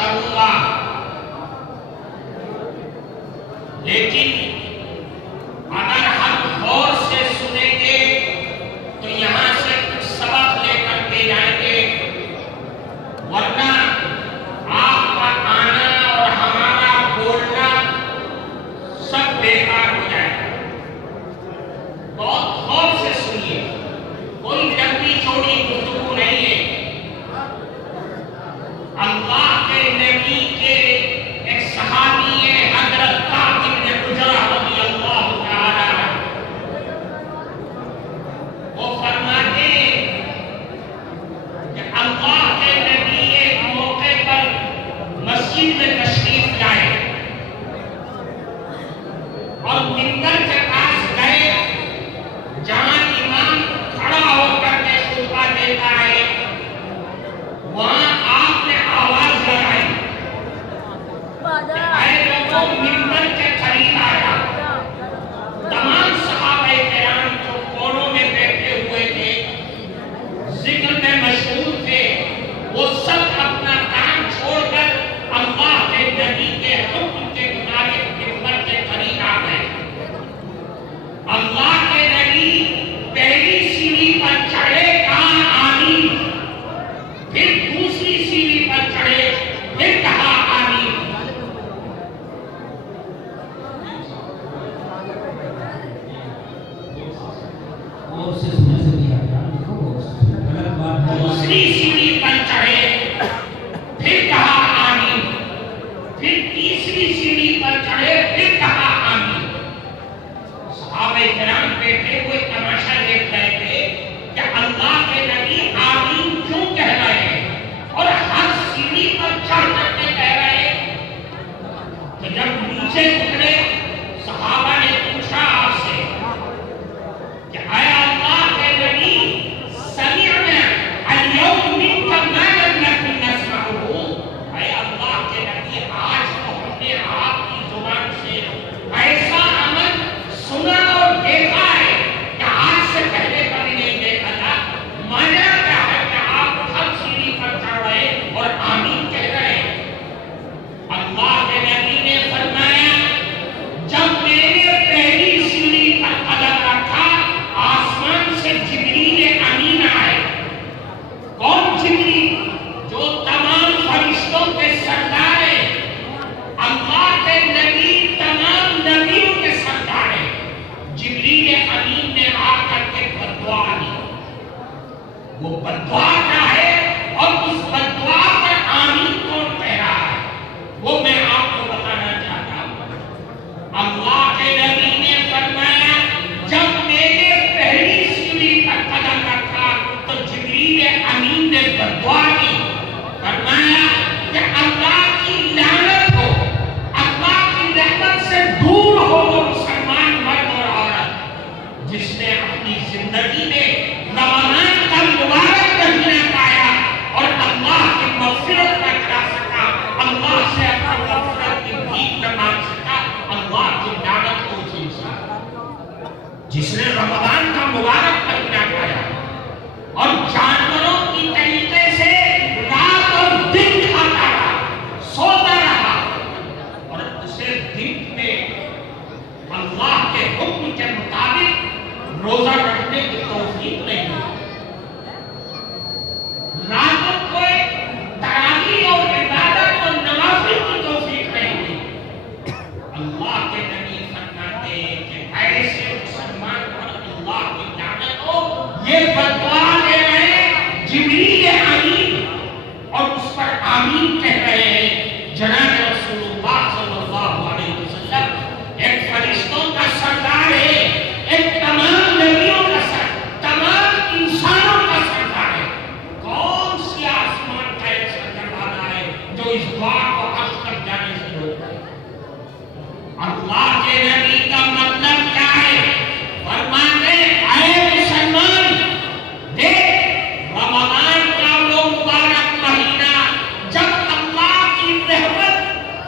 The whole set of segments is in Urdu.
کروں گا، لیکن اگر ہم غور سے سنیں گے تو یہاں سے کچھ سبق لے کر کے جائیں گے، ورنہ آپ کا آنا اور ہمارا بولنا سب بیکار ہو جائے گا۔ بہت غور سے سنیے، کوئی لمبی چوڑی گفتگو نہیں ہے۔ اللہ کے نبی کے ایک صحابی ہے حضرت کعب بن عجرہ رضی اللہ تعالی عنہ، وہ فرماتے ہیں کہ اللہ کے نبی ایک موقع پر مسجد میں تشریف لائے اور منبر کے پاس گئے جہاں امام کھڑا ہو کر کے خطبہ دیتا ہے، وہاں آپ نے آواز لگائی کہ اے لوگوں منبر کے قریب آیا۔ تمام صحابہ کرام جو کونوں میں بیٹھے ہوئے تھے، ذکر میں مشغول تھے، وہ سب اپنا کام چھوڑ کر اللہ کے نبی کے حکم کے مطابق منبر کے قریب آ گئے۔ اللہ کے نبی پہلی سیڑھی پر چڑھے، کہا آمین، پھر دوسری سیڑھی پر چڑھے، پھر کہا آمین۔ دوسری سیڑھی پر چڑھے، پھر کہا آمین، پھر تیسری سیڑھی پر چڑھے، پھر کہا آمین۔ صحابہ کرام بیٹھے ہوئے تماشا دیکھ رہے تھے کہ اللہ کے نبی آمین کیوں کہہ رہے ہیں اور ہر سیڑھی پر چڑھ کر کے کہہ رہے ہیں۔ تو جب نیچے اترے، صحابہ نے پوچھا آپ سے کہ اے اللہ کے نبی، سمعنا اليوم منك ما لم نكن نسمعه، اے اللہ کے نبی آج تو ہم نے آپ کی زبان سے ایسا عمل سنا اور دیکھا ہے کہ آج سے پہلے کبھی نہیں دیکھا تھا۔ مانا کیا ہے کہ آپ ہر سیڑھی پر چڑھ رہے اور آمین کہہ رہے ہیں۔ اللہ کے نبی نے فرمایا، جب میں نے پہلی سیڑھی پر قدم رکھا، آسمان سے جبریل امین آئے۔ کون جبریل؟ جو تمام فرشتوں کے سردار ہیں، اللہ کے نبی تمام نبیوں کے سردار ہیں۔ جبریل امین نے آ کر کے بددعا دی۔ وہ بددعا کیا ہے اور اس بددعا پر آمین کون کہہ رہا ہے، وہ میں آپ کو بتانا چاہتا ہوں۔ اللہ کے نبی نے فرمایا، جب میں نے پہلی سیڑھی پر قدم رکھا تو جبریل امین نے بددعا کی، فرمایا کہ اللہ کی لعنت ہو، اللہ کی رحمت سے دور ہو وہ مسلمان مرد اور عورت جس نے اپنی زندگی میں رمضان کا مبارک مہینہ پایا اور اللہ کی مغفرت نہ کرا سکا، اللہ سے اپنا مغفرت کی بھیک نہ مانگ سکا، اللہ کی لعنت کو جھیل سکا۔ جس نے رمضان کا مبارک مہینہ پایا اور جانوروں کی طریقے سے رات اور دن کھاتا رہا، سوتا رہا، اور اسے دن میں اللہ کے حکم کے مطابق روزہ رکھنے کی توفیق نہیں ہوئی، راتوں کو تراویح اور عبادت اور نوافل کی توفیق نہیں ہوئی۔ اللہ کے نبی فرماتے ہیں کہ ایسے مسلمان پر اللہ کی لعنت ہو، یہ بددعا دے رہے ہیں جبریل امین اور اس پر آمین کہہ رہے ہیں جناب رسول اللہ صلی اللہ علیہ وسلم۔ ایک فرشتوں کا سردار ہے، ایک تمام نبیوں کا تمام انسانوں کا سردار ہے۔ کون سی آسمان کا ایک سرکردہ ہے جو اس دعا کو عرض تک جانے سے روکتا ہے؟ اللہ کے نبی کا مطلب کیا ہے؟ فرماتے ہیں، اے مسلمان، دیکھ رمضان کا وہ مبارک مہینہ جب اللہ کی رحمت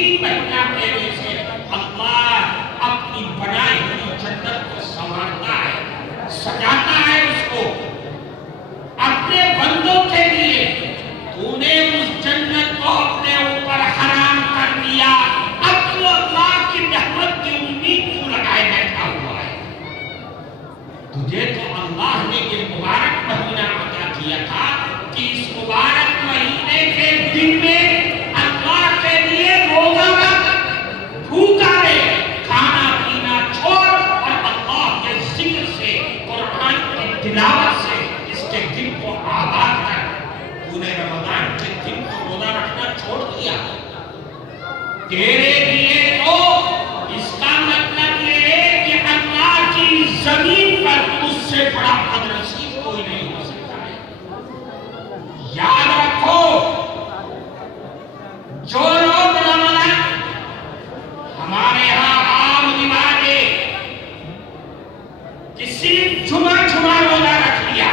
بہترین مہینہ کہنے سے اللہ اپنی بنائی ہوئی جنت کو سنوارتا ہے، سجاتا ہے اس کو اپنے بندوں کے لیے۔ تو نے اس جنت کو اپنے اوپر حرام کر دیا، اب تو اللہ کی رحمت کی امید کیوں لگائے بیٹھا ہوا ہے؟ تجھے تو اللہ نے یہ مبارک مہینہ عطا کیا تھا کہ اس مبارک مہینے کے دن میں اللہ کے لیے روزہ رکھ، بھوکا رہے، کھانا پینا چھوڑ اور اللہ کے ذکر سے، قرآن کی تلاوت سے اس کے دن کو آباد کر۔ تو نے رمضان کے دن کو روزہ رکھنا چھوڑ دیا، تیرے لیے تو اس کا مطلب یہ ہے کہ اللہ کی زمین پر اس سے بڑا بدنصیب کوئی نہیں ہو سکتا ہے۔ یاد رکھو، جو لوگ رمضان ہمارے ہاں عام رواج ہے کہ صرف جمعہ روزہ رکھ لیا،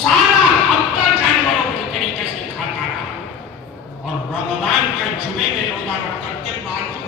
سارا ہفتہ جانوروں کے طریقے سے کھاتا رہا اور رمضان کے جمعے میں روزہ رکھ کر کے باقی